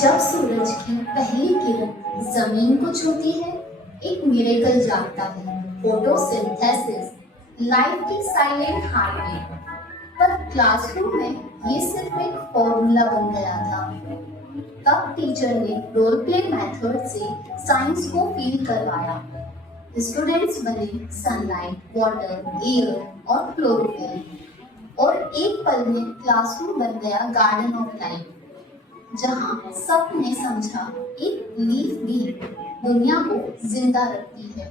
जब सूरज की पहली किरण जमीन को छूती है, एक मिरेकल जागता है। फोटोसिंथेसिस, लाइफ की साइलेंट हार्टबीट। पर क्लासरूम में ये सिर्फ एक फॉर्मूला बन गया था। तब टीचर ने रोल प्ले मेथड से साइंस को फील करवाया। स्टूडेंट्स बने सनलाइट, वाटर, एयर और क्लोरोफिल, और एक पल में क्लासरूम बन गया गार्डन ऑफ लाइफ, जहां सबने समझा एक लीफ भी दुनिया को जिंदा रखती है।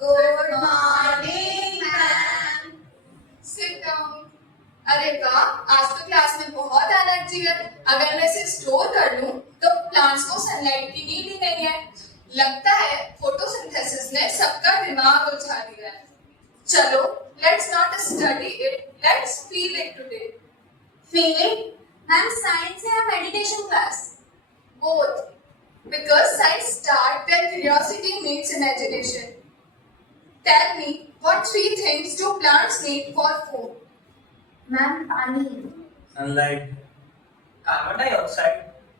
Good morning ma'am. Sit down. अरे वाह, आज तो क्लास में बहुत एनर्जी है। अगर मैं इसे स्टोर कर लूं तो प्लांट्स को सनलाइट की नीड ही नहीं है। लगता है फोटोसिंथेसिस ने सबका दिमाग उलझा दिया है। चलो, let's not study it, let's feel it today. Feeling? Ma'am, science है या meditation class? Both, because science starts when curiosity meets imagination. Tell me, what three things do plants need for food? Ma'am, पानी। Sunlight, carbon dioxide,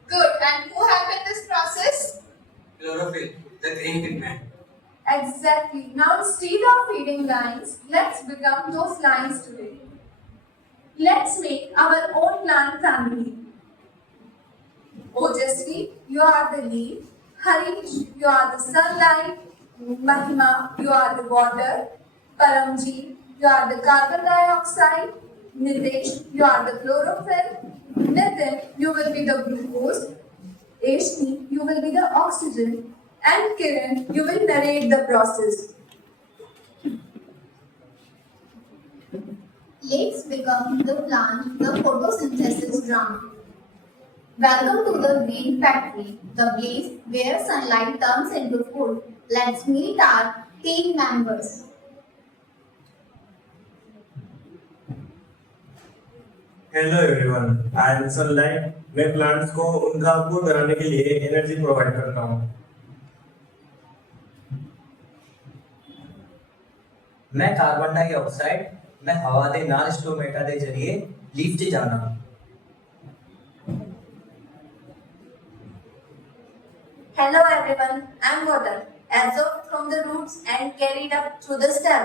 Good. And who helped in this process? chlorophyll, the green pigment. Exactly. Now instead of feeding lines, let's become those lines today. Let's make our own plant family. Ojasvi, you are the leaf. Harish, you are the sunlight. Mahima, you are the water. Paramji, you are the carbon dioxide. Nitesh, you are the chlorophyll. Nitin, you will be the glucose. Ashni, you will be the oxygen. And Kiran, you will narrate the process. Let's become the plant, the photosynthesis drum. Welcome to the green factory, the place where sunlight turns into food. Let's meet our team members. Hello everyone, I am sunlight. मैं प्लांट्स को उनका फूड बनाने के लिए energy provide करता हूँ। मैं carbon dioxide, मैं हवा ਦੇ ਨਾਲ ਸਟੋਮੇਟਾ ਦੇ ਜ਼ਰੀਏ ਲੀਫ 'ਚ ਜਾਣਾ। Hello everyone, I'm water, absorbed from the roots and carried up through the stem.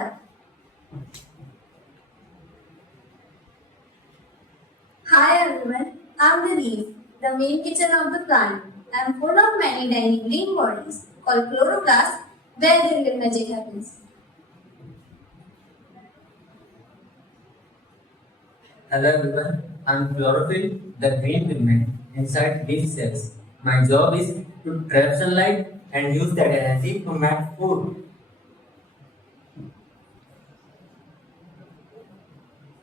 Hi everyone, I'm the leaf, the main kitchen of the plant. I'm full of many tiny green bodies called chloroplasts, where the real magic happens. Hello everyone, I'm chlorophyll, the green pigment inside leaf cells. My job is to trap sunlight and use that energy to make food.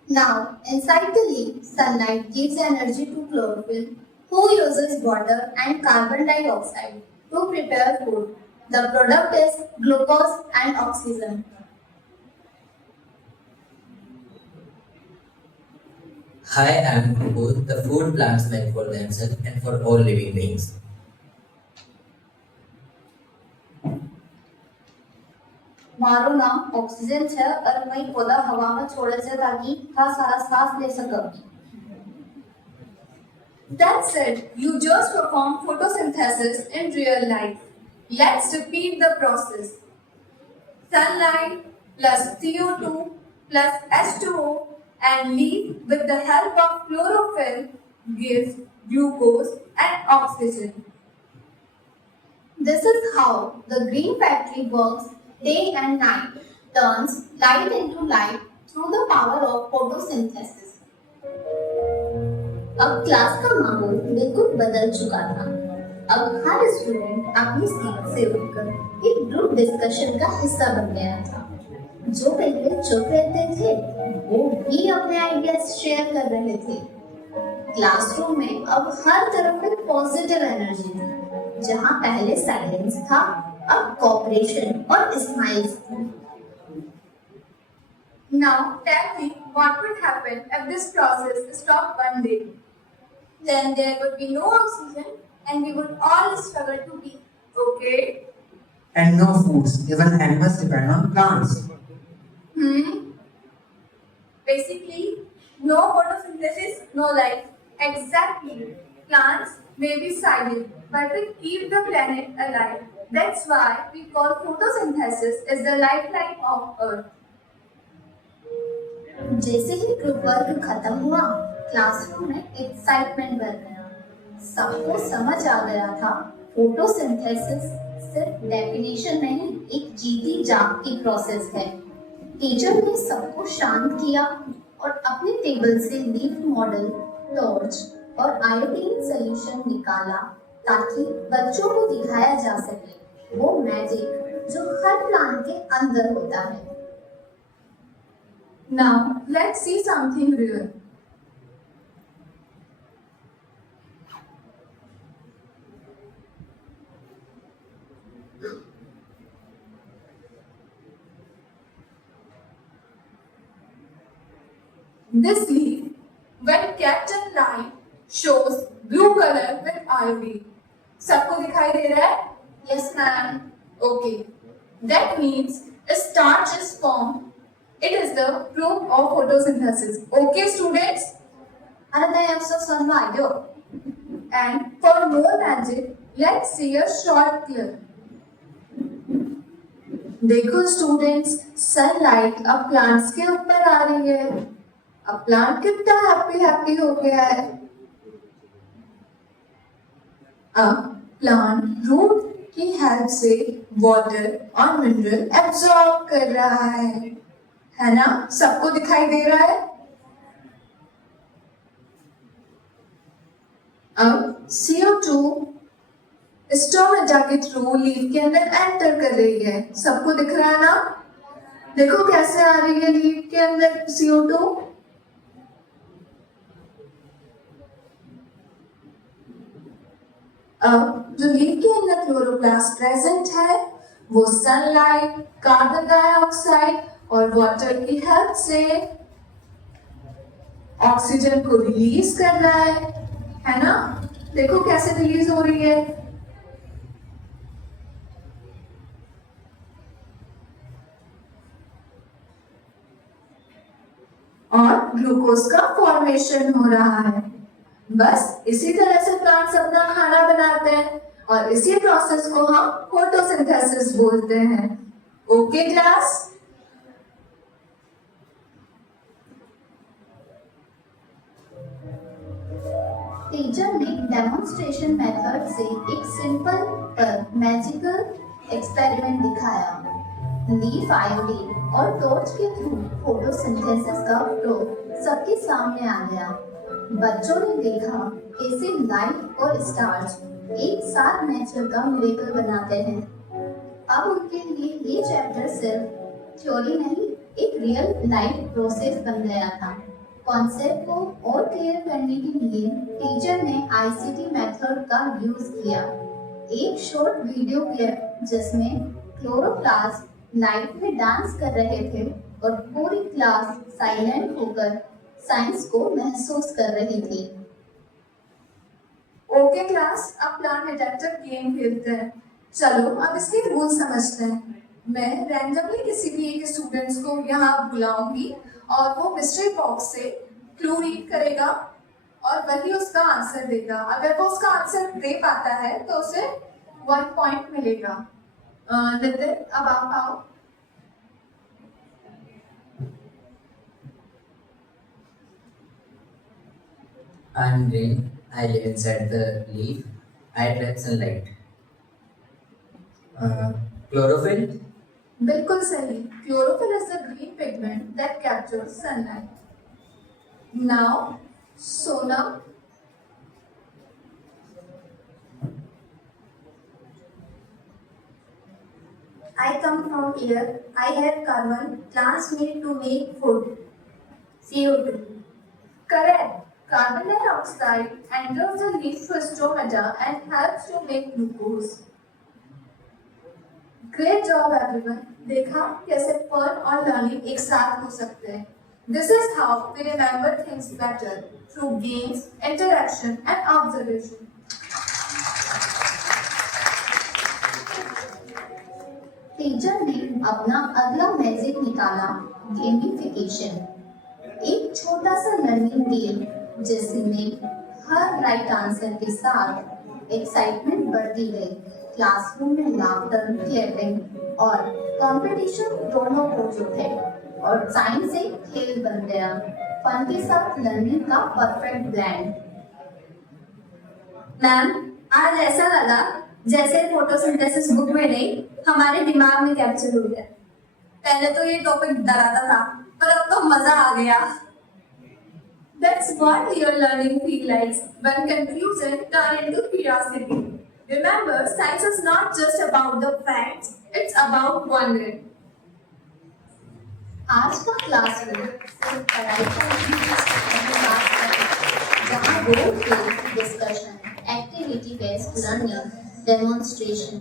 Now, inside the leaf, sunlight gives energy to chlorophyll, who uses water and carbon dioxide to prepare food. The product is glucose and oxygen. Hi, I'm Kubur, the food plants make for themselves and for all living beings. મારું નામ ઓક્સિજન છે અને મેં પોતા હવામાં છોડે છે તાકી હા સારા શ્વાસ ले सकब। That's it. You just perform photosynthesis in real life. Let's repeat the process. Sunlight plus CO2 plus H2O and leaf with the help of chlorophyll gives glucose and oxygen. This is how the green factory works day and night, turns light into light through the power of photosynthesis. अब क्लास का माहौल बिल्कुल बदल चुका था। अब हर स्टूडेंट अपनी सीट से उठकर एक ग्रुप डिस्कशन का हिस्सा बन गया था। जो पहले चुप रहते थे, वो भी अपने आइडियाज शेयर कर रहे थे। क्लासरूम में अब हर तरफ एक पॉजिटिव एनर्जी थी। जहाँ पहले साइलेंस था, अब कोऑपरेशन और स्माइल्स थी। Now tell me what would happen if this process stopped one day? Then there would be no oxygen and we would all struggle to breathe. Okay. And no foods, even animals depend on plants. Basically, no photosynthesis, no life. Exactly. Plants may be silent, but they keep the planet alive. That's why we call photosynthesis as the lifeline of Earth. जैसे ही group work खत्म हुआ, क्लासरूम में एक्साइटमेंट बढ़ गया। सबको समझ आ गया था फोटोसिंथेसिस सिर्फ डेफिनेशन नहीं, एक जीती जागती प्रोसेस है। टीचर ने सबको शांत किया और अपने टेबल से लीफ मॉडल, टॉर्च और आयोडीन सॉल्यूशन निकाला ताकि बच्चों को दिखाया जा सके वो मैजिक जो हर प्लांट के अंदर होता है। Now, let's see something real. This leaf, when kept in light, shows blue color with iodine. सबको दिखाई दे रहा है? Yes, ma'am. Okay. That means a starch is formed. It is the proof of photosynthesis. Okay, students? And I am so survived. And for more magic, let's see a short clip. देखो students, sunlight अब प्लांट्स के ऊपर आ रही है। अब प्लांट कितना हैप्पी हो गया है। अब प्लांट रूट की हेल्प से वाटर और मिनरल एब्जॉर्ब कर रहा है ना? सबको दिखाई दे रहा है? अब CO2 स्टोमेटा के थ्रू लीफ के अंदर एंटर कर रही है। सबको दिख रहा है ना? देखो कैसे आ रही है लीफ के अंदर CO2। अब जो लीफ के अंदर क्लोरोप्लास्ट प्रेजेंट है वो सनलाइट, कार्बन डाइऑक्साइड और वाटर की हेल्प से ऑक्सीजन को रिलीज कर रहा है ना? देखो कैसे रिलीज हो रही है। और ग्लूकोज का फॉर्मेशन हो रहा है। बस इसी तरह से प्लांट्स अपना खाना बनाते हैं और इसी प्रोसेस को हम फोटोसिंथेसिस बोलते हैं। Okay class? टीचर ने डेमोन्स्ट्रेशन मेथड से एक सिंपल पर मैजिकल एक्सपेरिमेंट दिखाया। लीफ आयोडीन और टॉर्च के थ्रू फोटोसिंथेसिस का फ्लो सबके सामने आ गया। बच्चों ने देखा कैसे लाइट और स्टार्च एक साथ नेचर का मिरेकल बनाते हैं। अब उनके लिए ये चैप्टर सिर्फ थ्योरी नहीं, एक रियल लाइफ प्रोसेस बन गया था। कॉन्सेप्ट को और क्लियर करने के लिए टीचर ने ICT मेथड का यूज किया। एक शॉर्ट वीडियो क्लिप जिसमें क्लोरोप्लास्ट लाइट में डांस कर रहे थे और पूरी क्लास साइलेंट होकर साइंस को महसूस कर रही थी। ओके क्लास, अब प्लांट डिटेक्टर गेम खेलते हैं। चलो अब इसके रूल समझते हैं। मैं रैंडमली किसी भी एक स्टूडेंट्स को यहाँ बुलाऊंगी और वो मिस्ट्री बॉक्स से क्लू रीड करेगा और वही उसका आंसर देगा। अगर वो उसका आंसर दे पाता है तो उसे 1 पॉइंट मिलेगा। नितिन, अब आप आओ। I'm green. I live inside the leaf. I trap sunlight. Chlorophyll. बिल्कुल सही। Chlorophyll is the green pigment that captures sunlight. Now, Sonam. I come from air. I have carbon. Plants need to make food. CO2. Correct. Carbon dioxide enters the leaf stomata and helps to make glucose. Great job everyone. देखा कैसे fun और learning एक साथ हो सकते हैं। This is how we remember things better through games, interaction and observation. Teacher ने अपना अगला मैजिक निकाला, गेमिफिकेशन। एक छोटा सा लर्निंग गेम जिसमें हर राइट आंसर के साथ एक्साइटमेंट बढ़ती गई। क्लासरूम में लाफ्टर, क्लैपिंग और कंपटीशन दोनों हो चुके और साइंस एक खेल बन गया। फन के साथ लर्निंग का परफेक्ट ब्लेंड। मैम, आज ऐसा लगा जैसे फोटोसिंथेसिस बुक में नहीं हमारे दिमाग में कैप्चर हुई है। पहले तो ये टॉपिक डराता था, पर अब तो मजा आ गया। That's what real learning feels like when confusion turns into curiosity. Remember, science is not just about the facts, it's about wondering. आज का क्लासरूम सिर्फ पढ़ाई का नहीं, जहाँ role play, discussion, activity based learning, demonstration